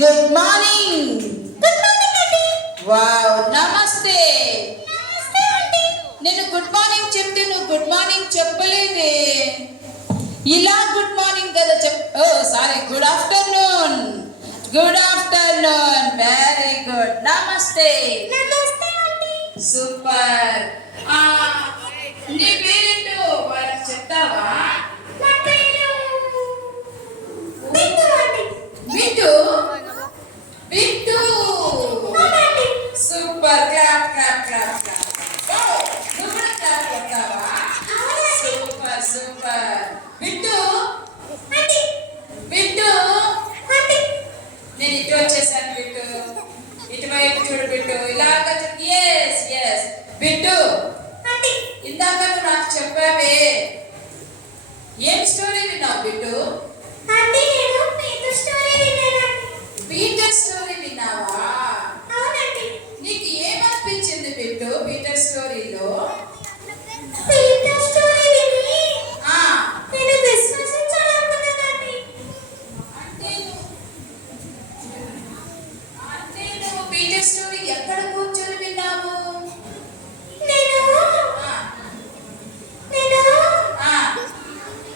Good morning. Good morning అండి. Wow, నమస్తే. నమస్తే అండి. నేను గుడ్ మార్నింగ్ చెప్తే నువ్వు గుడ్ మార్నింగ్ చెప్పలేదే. ఇలా గుడ్ మార్నింగ్ కదా oh sorry, good afternoon. Good afternoon, very good. నమస్తే. నమస్తే అండి. సూపర్. నీ పేరేంటో వాళ్ళకి చెప్తావా? నా పేరు బిట్టు అండి. బిట్టు. బిట్టు. అవునండి. Super. Clap clap clap clap. నువ్వు కూడా క్లాప్ కొడతావా? అవునండి. Super super. బిట్టు. అండి. బిట్టు. అండి. నేను ఇటు వచ్చేసాను బిట్టు. ఇటువైపు చూడు బిట్టు. ఇలాగ ఎస్ ఎస్. బిట్టు, అండి. ఇందాక నువ్వు నాకు చెప్పావే, ఏం స్టోరీ విన్నావు బిట్టు? అండి, నేను పీటర్ స్టోరీ విన్నానండి. పీటర్ స్టోరీ విన్నావా? అవునండి. నీకు ఏమనిపించింది బిట్టు పీటర్ స్టోరీలో? పీటర్ స్టోరీ విని ఆ నేను విశ్వసించాలనుకున్నానండి. అంటే నువ్వు పీటర్ స్టోరీ ఎక్కడ కూర్చొని విన్నావు? నేను ఆ, నేను ఆ,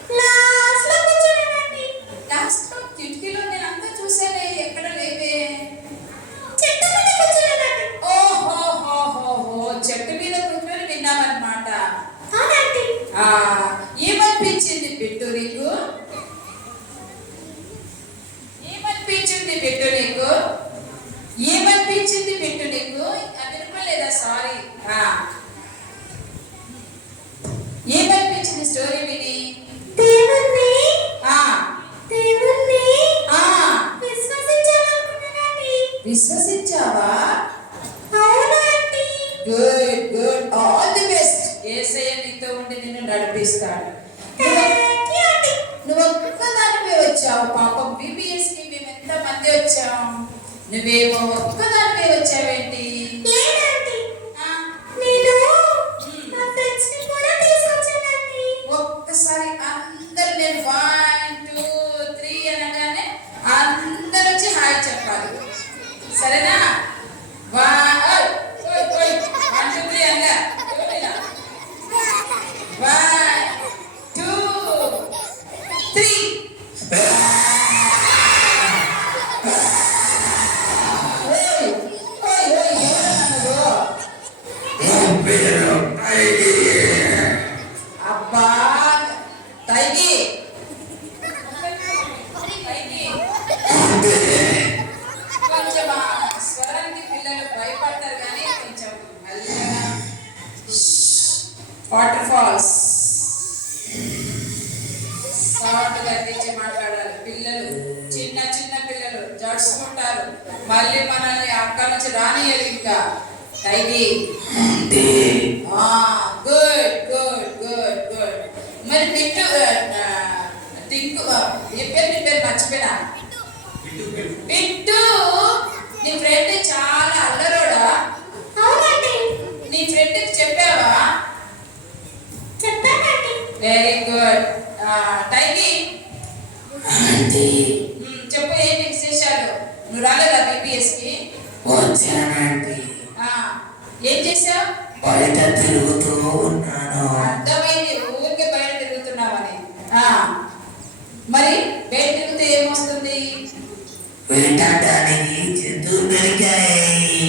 క్లాస్లో కూర్చున్నానండి. లాస్ట్ లో కిటికీలో నేను అంతా చూసానే, ఎక్కడ లేవే. చెట్టు మీద కూర్చున్నానండి. ఓహోహోహోహో, చెట్టు మీద కూర్చొని విన్నావన్నమాట. అవునండి. ఆ, ఏమనిపించింది బిట్టు నీకు? ఏమనిపించింది బిట్టు నీకు? ఏమనిపించింది బిట్టు నీకు? వినపలేదా? సారీ. ఏమనిపించింది స్టోరీ విని? దేవుణ్ణి ఆ దేవుణ్ణి ఆ విశ్వసించాలనుకున్నానండి. విశ్వసించావా? అవునండి. Good good, all the best. Yesayya నీతో ఉండి నిన్ను నడిపిస్తాడు. థాంక్ యూ అండి. నువ్వు ఒక్కదానివే వచ్చావు. పాపం BBS కి మేము ఎంత మంది వచ్చాం, నువ్వేమో ఒక్కదానివే వచ్చావేంటి? లేదండి, ఆ, నేను నా ఫ్రెండ్స్ ని కూడా తీసుకొచ్చానండి. ఒక్కసారి అందరు నేను 1 2 3 అనగానే అందరూ వచ్చి హాయ్ చెప్పాలి, సరేనా? 1 2 3 అనగా 1 2 3. అబ్బా తైగి కొంచెం ఆ స్వరానికి పిల్లలు భయపడతారు, కానీ కొంచెం మెల్లగా. వాటర్ ఫాల్స్ సాఫ్ట్ గా తెచ్చి మాట్లాడాలి. పిల్లలు చిన్న చిన్న పిల్లలు జడుచుకుంటారు, మళ్ళీ మనల్ని అక్కడ నుంచి రానియరు ఇంకా. తైగి. Good good good good. మరి బిట్టు టింకు, నీ పేరు మర్చిపోయినా. బిట్టు, నీ ఫ్రెండ్ చాలా అల్లరోడా? అవునండి. నీ ఫ్రెండ్కి చెప్పావా? చెప్పానండి. Very good. టైగి, ఆంటీ, చెప్పు ఏంటి విశేషాలు? నువ్వు రాలేదా BBS కి? వచ్చానండి. ఏం చేసావు? బయట తిరుగుతూ ఉన్నాను. అర్థమైంది, ఊరికే బయట తిరుగుతున్నావని. మరి బయట తిరిగితే ఏమొస్తుంది? వేటాడడానికి జంతువులు దొరికాయి.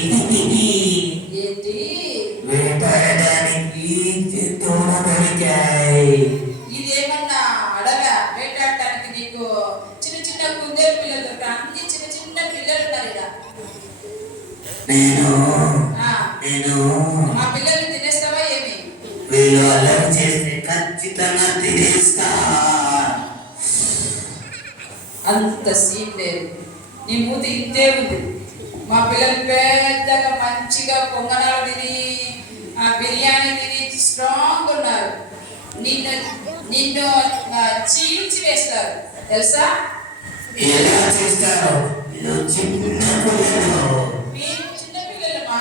ఏంటి? వేటాడడానికి జంతువులు దొరికాయి. ఇదేమన్నా అడగా? వేటాడటానికి నీకు చిన్న చిన్న కుందేలు పిల్లలు దొరక, అన్ని చిన్న చిన్న పిల్లలు ఉన్నారు ఇలా. నేను ఆ, నేను మా పిల్లల్ని తినేస్తావా ఏమి? వీళ్ళు అల్లరి చేస్తే ఖచ్చితంగా తినేస్తా. అంత సీన్ లేదు, నీ మూతి ఇంతే ఉంది. మా పిల్లలు పెద్దగా మంచిగా పొంగనాలు తిని, బిర్యానీ తిని స్ట్రాంగ్ ఉన్నారు. నిన్ను నిన్ను చీల్చి వేస్తారు, తెలుసా? ఎలా చేస్తారు? వీళ్ళు చిన్న పిల్లలు. మీరు చిన్న పిల్లలమా?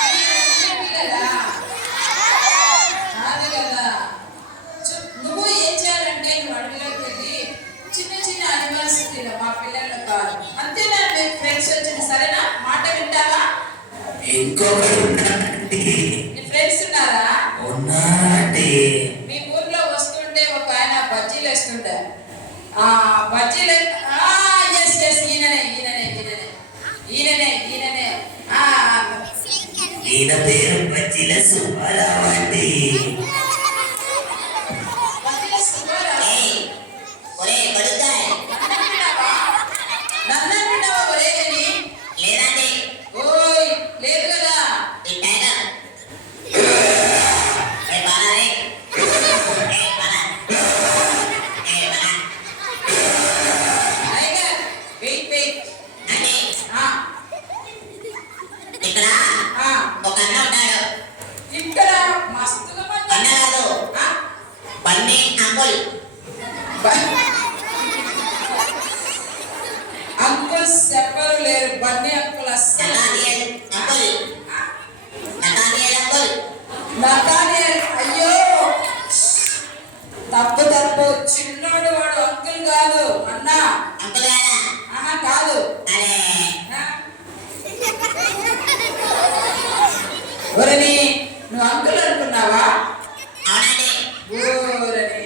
చిన్న పిల్లలా? కాదు కదా. నువ్వు ఏం చేయాలంటే, నువ్వు అడవిలోకి వెళ్ళి చిన్న చిన్న అనిమల్స్ తిన, మా పిల్లలు కాదు. ఇంకొకడు ఉన్నాడండి. నీ ఫ్రెండ్స్ ఉన్నారా? ఉన్నాడండి. మీ ఊర్లో వస్తుంటే ఒక ఆయన బజ్జీలు వేస్తుండే. ఆ బజ్జీలు ఎస్ ఎస్ ఈయననే ఈయననే ఈయననే ఈయననే ఈయననే ఈయన పేరు బజ్జీల సుబ్బారావు అండి. బజ్జీల సుబ్బారావు. ఒరే బడుతాయ్ నన్ను అంటున్నావా ఒరేదని? లేదండి ఓయ్ లేదు కదా. ఈ టైగర్ ఏ బాలా రే ఏ బాలా ఏ బాలా టైగర్ వెయిట్ వెయిట్. అంటే ఆ ఇక్కడ ఆ ఒక అన్న ఉన్నాడు. ఇక్కడ మస్తుగా అన్న కాదు ఆ బన్నీ అంకుల్. అంకుల్స్ ఎవ్వరు లేరు. బన్నీ అంకుల్ అస్సలు. నటానియల్ అంకుల్. నటానియల్ అంకుల్. నతానియల్ అయ్యో తప్పు తప్పు. చిన్నోడు వాడు అంకుల్ కాదు అన్న. అంకుల్ గారా ఆహా కాదు. అరే ఆ? ఒరేని నువ్వు అంకుల్ అనుకున్నావా? అవునండి. ఓరని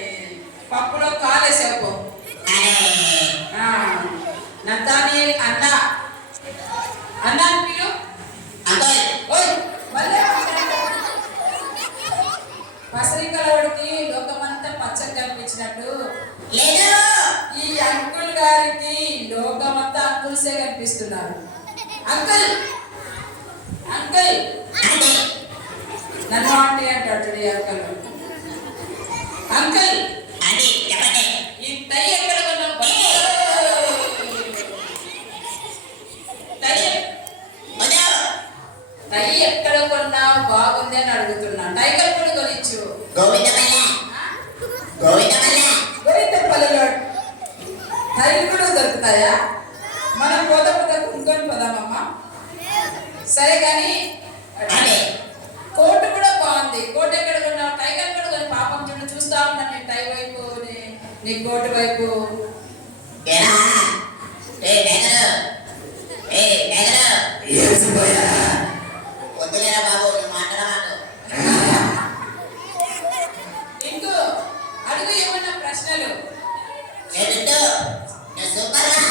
పప్పులో కాలేసావు. అరే నతానియల్ అన్న అన్న అని పిలు. అంకుల్ ఓయ్ మళ్ళీ పసరి కలవాడికి లోకమంతా పచ్చగా కనిపించినట్టు లేదు. ఈ అంకుల్ గారికి లోకమంతా అంకుల్సే కనిపిస్తున్నారు. అంకుల్ అంకుల్ అంటే నన్ను ఆంటీ అంటాడు చూడు ఈ అంకుల్. అంకుల్ అంటే చెప్పండి. ఈ టై ఎక్కడ కొన్నావు? టై వద్దు. టై ఎక్కడ కొన్నావు? బాగుంది అని అడుగుతున్నా. టైగర్ కూడా కొనిచ్చు. గోవిందమల్ల గోవిందమల్ల గోవిందపల్లిలో టైలు కూడా దొరుకుతాయా? మనం పోదా కొనుక్కొని పోదామమ్మా. సరే కానీ అంటే కోట్ కూడా బాగుంది. కోట్ ఎక్కడ కొన్నావు? టైగర్ కూడా కొని. పాపం చూడు చూస్తా ఉన్నాను నేను టై వైపు నీ కోట్ వైపు. ఏరా ఏ టైగర్ ఏ టైగర్ ఏం సుబ్బయ్య? వద్దులేరా బాబు నువ్వు మాట్లాడ మాకు. ఇంకో అడుగు ఏమన్నా ప్రశ్నలు. లేదు నేను సూపర్ రా.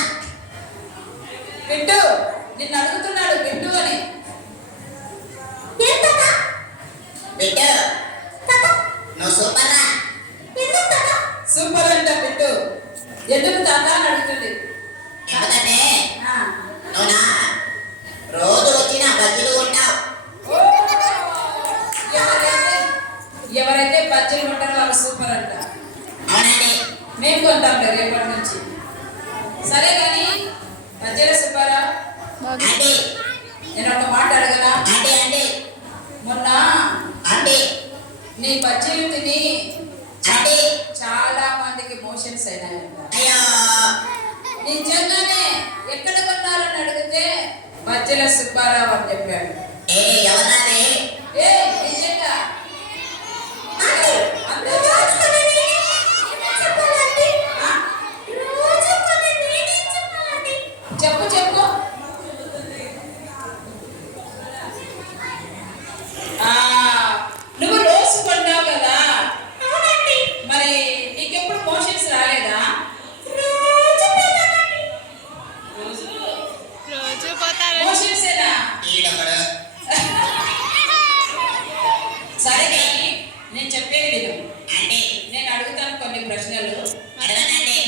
బిట్టు నిన్ను అడుగుతున్నాడు బిట్టు అని. బిడ్డ నువ్వు సూపర్ రా. సూపర్ అంట బిట్టు. ఎందుకు తాత అని అడుగుతుంది. ఎందుకంటే ఆ. నువ్వు నా రోజు వచ్చి నా బజ్జీలు ఉంటావు. ఓ! ఎవరైతే బజ్జీలు ఉంటారో వాళ్ళు సూపర్ అంట. అవునండి. మేము కొంటాంలే రేపటి నుంచి. సరే కానీ బజ్జీల సుబ్బారా అంటే నేను ఒక మాట అడగనా? అంటే అంటే మొన్న అంటే నీ బజ్జీలు తిని అంటే చాలా మందికి మోషన్స్ అయినాయంట. అయ్యో నిజంగానే ఎక్కడ కొన్నారని అడిగితే బజ్జీల సుబ్బారావు అని చెప్పాడు. ఏ ఎవరాదే ఏ నిజంగా అందరూ ఆ? చెప్పు చెప్పు. ఆ, నువ్వు రోజు కొంటావు కదా, మరి నీకెప్పుడు మోషన్స్ రాలేదా? రోజు పోతారు. మోషన్సేనా? ఈడొకడు. సరే కానీ నేను చెప్పేది విను. అంటే నేను అడుగుతాను కొన్ని ప్రశ్నలు. అడగనండి.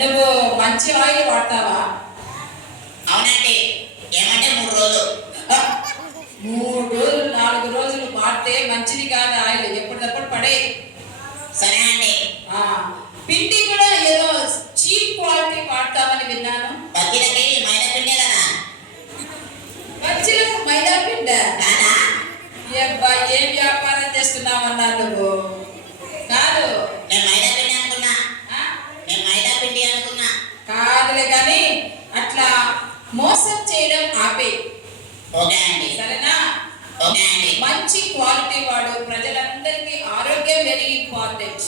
నువ్వు మంచి ఆయిల్ వాడతావా? అవునండి. ఏమంటే 3 రోజులు. 3 రోజులు 4 రోజులు వాడితే మంచిది కాదు ఆయిల్. ఎప్పటికప్పుడు పడే. సరే అండి. పిండి కూడా ఏదో చీప్ క్వాలిటీ వాడతామని విన్నాను. బజ్జీలకి మైదా పిండే కదా. బజ్జీలకు మైదా పిండి కాదా? ఏం వ్యాపారం చేస్తున్నావన్నా నువ్వు? కాదు. నేను మైదా పిండి అనుకున్నా. ఆ? నేను మైదా పిండి అనుకున్నా. కాదులే కానీ అట్లా మోసం చేయడం ఆపే. ఓకే అండి. సరేనా? ఓకే అండి. మంచి క్వాలిటీ వాడు. ప్రజలందరికీ ఆరోగ్యం వెరీ ఇంపార్టెంట్.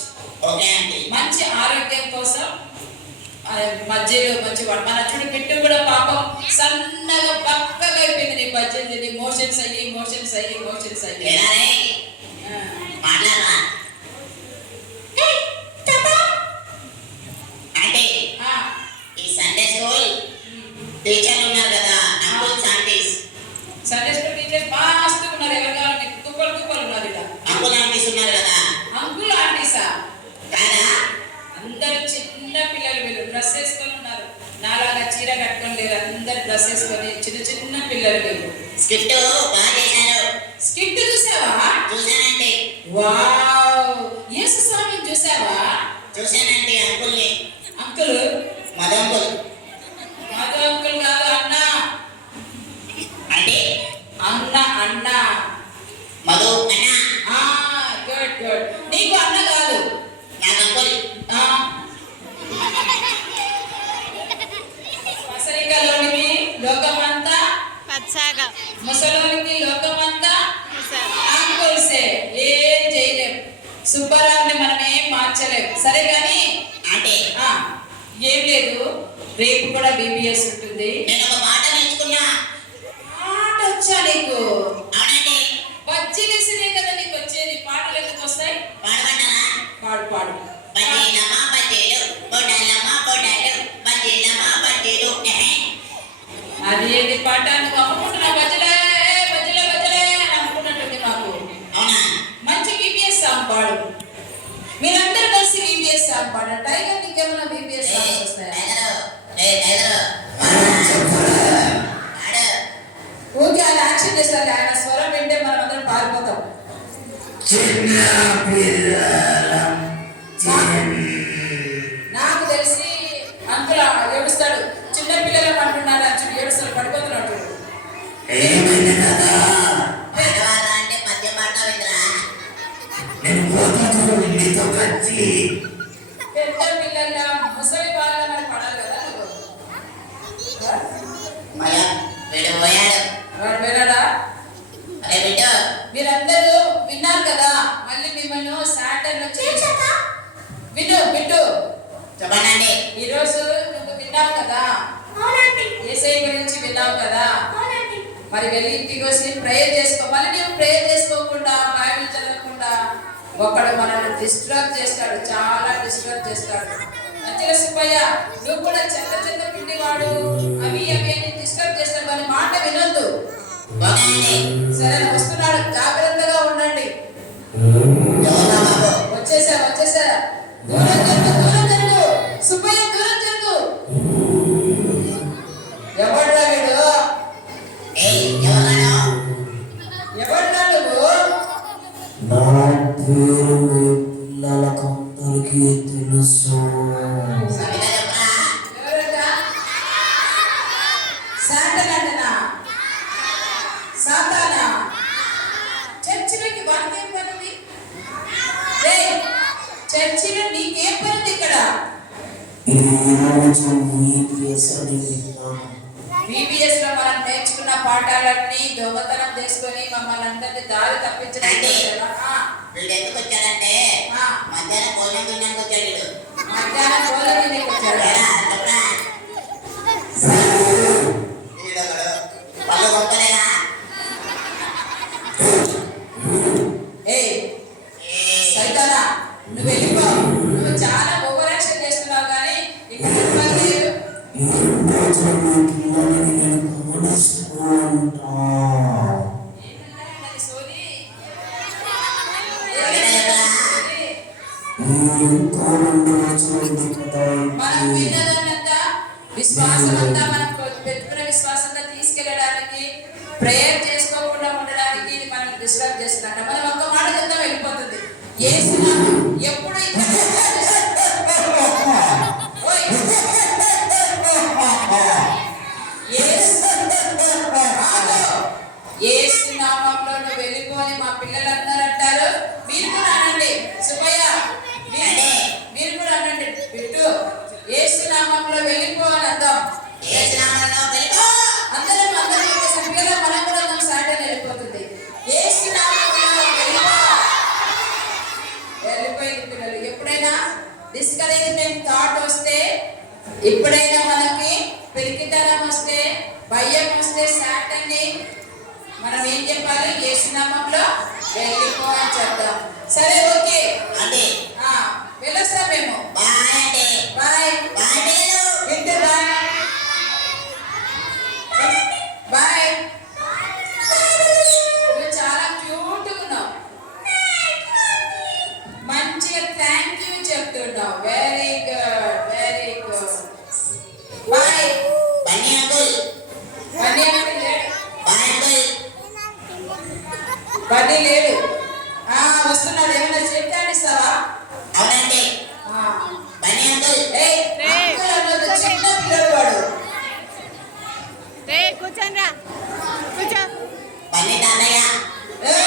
ఓకే అండి. మంచి ఆరోగ్యం కోసం మధ్యలో మంచి మన చూడు కిట్టు కూడా పాపం సన్నగా పక్కగా అయిపోయింది. నీ బజ్జీలు తిని మోషన్స్ అయ్యి ఎలానే ఆ. మాట్లాడరా అంటే ఆ. ఈ సండే స్కూల్ టీచర్లు ఉన్నారు కదా, uncles aunties. Sunday school teacher మస్తు ఉన్నారు. ఎవరు కావాలి మీకు? కుప్పలు ఉన్నారు ఇక్కడ. అంకుల్ ఆంటీస్ ఉన్నారు కదా, అంకుల్ ఆంటీసా? కాదా? అందరు చిన్న పిల్లలు, వీళ్ళు డ్రెస్ వేసుకొని ఉన్నారు. నాలాగా చీర కట్టుకొని లేరు, అందరు డ్రెస్ వేసుకొని చిన్న పిల్లలు వీళ్ళు. స్కిట్ బాగా చేశారు. స్కిట్ చూసావా? చూశానండి. వావ్! యేసు స్వామిని చూసావా? చూశానండి అంకుల్ని. Uncle Madhu uncle Madhu uncle కాదు, అన్న అంటే అన్న మధు అన్న. గుడ్. నీకు అన్న కాదు, నాకు అంకుల్. ఆ. మసరికలోనికి లోకమంతా, పచ్చాగా ముసలోనికి లోకమంతా చూసారు. అంకుల్సే. ఏం చేయలేం, సుబ్బారావుని మనం ఏం మార్చలేం. సరే కానీ అంటే ఆ, ఏం లేదు, రేపు కూడా బీబీఎస్ ఉంటుంది. నేను ఒక పాట నేర్చుకున్నా. పాట వచ్చా నీకు? అవునండి. బజ్జీలేసినే కదా నీకు వచ్చేది, పాటలు ఎందుకు వస్తాయి? పాడమంటారా? పాడు. బజ్జీలమ్మా బజ్జీలు, బొడ్డలమ్మా బొడ్డలు, బజ్జీలమ్మా బజ్జీలు. అది ఏది పాట? నువ్వు అమ్ముకుంటున్నా బజ్జలే అని అమ్ముకున్నట్టుంది మాకు. అవునా? మంచి బీబీఎస్ సాంగ్ పాడు. మీరందరూ కలిసి బీబీఎస్ సాంగ్ పాడు. టైగర్ నీకేమైనా బీబీఎస్ సాంగ్స్ వస్తాయా? ఊరికే ఆయన యాక్షన్ చేస్తారు, ఆయన స్వరం వింటే మనం అందరం పారిపోతాం. చిన్న పిల్లలం నాకు తెలిసి అంకుల్ ఏడుస్తాడు. చిన్న పిల్లలు అంటున్నాడు, అచ్చుడు ఏడుస్తాడు, పడిపోతున్నాడు. ఏమైంది కదా పాడవాలా అంటే మధ్య పాడతావేంద్రా? నేను పోతాను నీతో కలిసి. పెద్ద పిల్లల ముసలి వాళ్ళ మరి పడాలి కదా నువ్వు. మళ్ళా వీడు పోయాడు. వాడు వినడా? అరే బిడ్డు, మీరందరూ విన్నారు కదా, మళ్ళీ మిమ్మల్ని సాటర్న్ వచ్చి వింటూ చెప్పండి. ఈరోజు నువ్వు విన్నావు కదా, యేసయ్య గురించి విన్నావు కదా, మరి వెళ్ళి ఇంటికి వచ్చి ప్రేయర్ చేసుకో. మళ్ళీ నువ్వు ప్రేయర్ చేసుకోకుండా, బైబిల్ చదవకుండా ఒకడు మనల్ని డిస్టర్బ్ చేస్తాడు, చాలా డిస్టర్బ్ చేస్తాడు. మంచిగా సుబ్బయ్య, నువ్వు కూడా చెత్త పిండివాడు అవి అని డిస్టర్బ్ చేస్తాడు. వారి మాట వినొద్దు. ఓకేనండి. సరే, వస్తున్నాడు, జాగ్రత్తగా ఉండండి. ఎవరా బాబు? వచ్చేసా. దూరం జరుగు సుబ్బయ్య, దూరం జరుగు. ఎవడ్రా వీడు? ఏయ్, ఎవరాను? ఎవడ్రా నువ్వు? నా పేరు మీ పిల్లలకందరికీ తెలుసు. సరిగా చెప్పరా? ఎవరట? సాటన్ అంటనా? సాతానా? చర్చిలోకి వానికేం పని ఉంది? ఏయ్, చర్చిలో నీకేం పని ఉంది ఇక్కడ? ఈరోజు మీ పేసని విన్నాను. బీబీఎస్ లో మనం నేర్చుకున్న పాఠాలన్నీ దొంగతనం చేసుకొని మమ్మల్ని అందరినీ దారి తప్పించడానికి వచ్చావా? వీడు ఎందుకు వచ్చాడంటే మధ్యాహ్నం భోజనం తినడానికి వచ్చాడు వీడు. మధ్యాహ్నం భోజనం తినేకి వచ్చాడా? ఏరా, చెప్పరా? వీడొకడు పళ్ళు గొప్పలేదా? ఏయ్ ఏయ్, సైతానా, నువ్వు వెళ్ళిపో. నువ్వు చాలా ఓవర్ యాక్షన్ చేస్తున్నావు, కానీ ఇక్కడ ఎవ్వరు లేరు. ఈరోజు మీ పిల్లలని నేను గమనిస్తూ ఉంటా. ఏమన్నాడు సోని? ఇంకా 2 రోజులైంది కదా. మనం విన్నదాన్నంతా విశ్వాసమంతా మనం పెట్టుకున్న విశ్వాసంగా తీసుకెళ్ళడానికి, ప్రేయర్ చేసుకోకుండా ఉండడానికి ఇది మనం డిస్టర్బ్ చేస్తున్నట్ట. మనం ఒక్క మాట చెప్తా వెళ్ళిపోతుంది. యేసునామం ఎప్పుడు ఓయ్, యేసు నామంలో నువ్వు వెళ్ళిపోని మా పిల్లలందరూ అంటారు. మీరు కూడా అనండి సుబ్బయ్య, మీరు కూడా అనండి. బిట్టు, యేసు నామంలో వెళ్ళిపోవాలి అందాం. ఏసునామంలో వెళ్ళిపో. అందరం ఒకేసారి పిల్లలు మనం కూడా మనం సాటర్డే వెళ్ళిపోతుంది. యేసు నామంలో వెళ్ళిపోయింది పిల్లలు. ఎప్పుడైనా డిస్కరేజ్మెంట్ థాట్ వస్తే ఇప్పుడైనా మనకి పిరికితనం వస్తే భయం వస్తే సాటండి మనం ఏం చెప్పాలి? యేసునామంలో వెళ్ళిపో అని చెప్తాం. సరే ఓకే అంటే ఆ, వెళ్ళొస్తాం మేము. బాయ్ అంటే బాయ్ బాయ్ పిల్లలు. వింటే బాయ్ బాయ్. నువ్వు చాలా క్యూట్గా ఉన్నావు, మంచిగా థ్యాంక్ యూ చెప్తున్నావు. Very good very good. Bye. Bunny uncle Bunny అంటే లేడు. Bye uncle. బన్నీ లేడు. వస్తున్నాడు. ఏమైనా చెప్తాడిస్తావా? అవునండి బన్నీ అంకుల్. ఏయ్ అంకుల్ అన్నది చిన్న పిల్లడు వాడు. రే కూర్చోండి రా కూర్చో బన్నీ తాతయ్య. ఏయ్!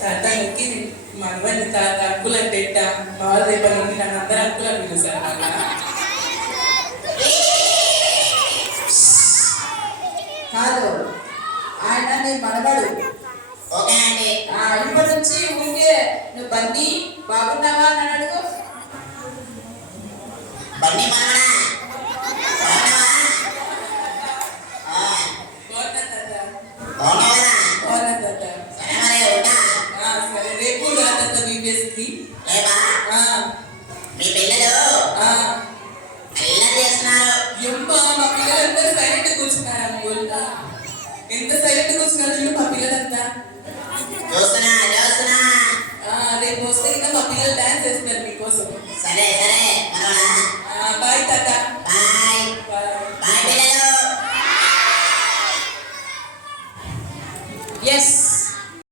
తాత నొక్కి మనవని తాత అంకులని పెట్టా బాగా రేపటి నుండి నన్ను అందరూ అంకులని పిలుస్తారు మళ్ళా కాదు, ఆయన నీ మనవడు. ఓకే అండి. ఇప్పటి నుంచి ఊరికే నువ్వు బన్నీ బాగున్నావా అని అడుగు. బన్నీ మనవడా బాగున్నావా? బాగున్నా తాత బాగున్నావా? బాగున్నా తాత సరే మరి ఉంటా. సరే రేపు రా తాత మీ బేస్కి రేపా?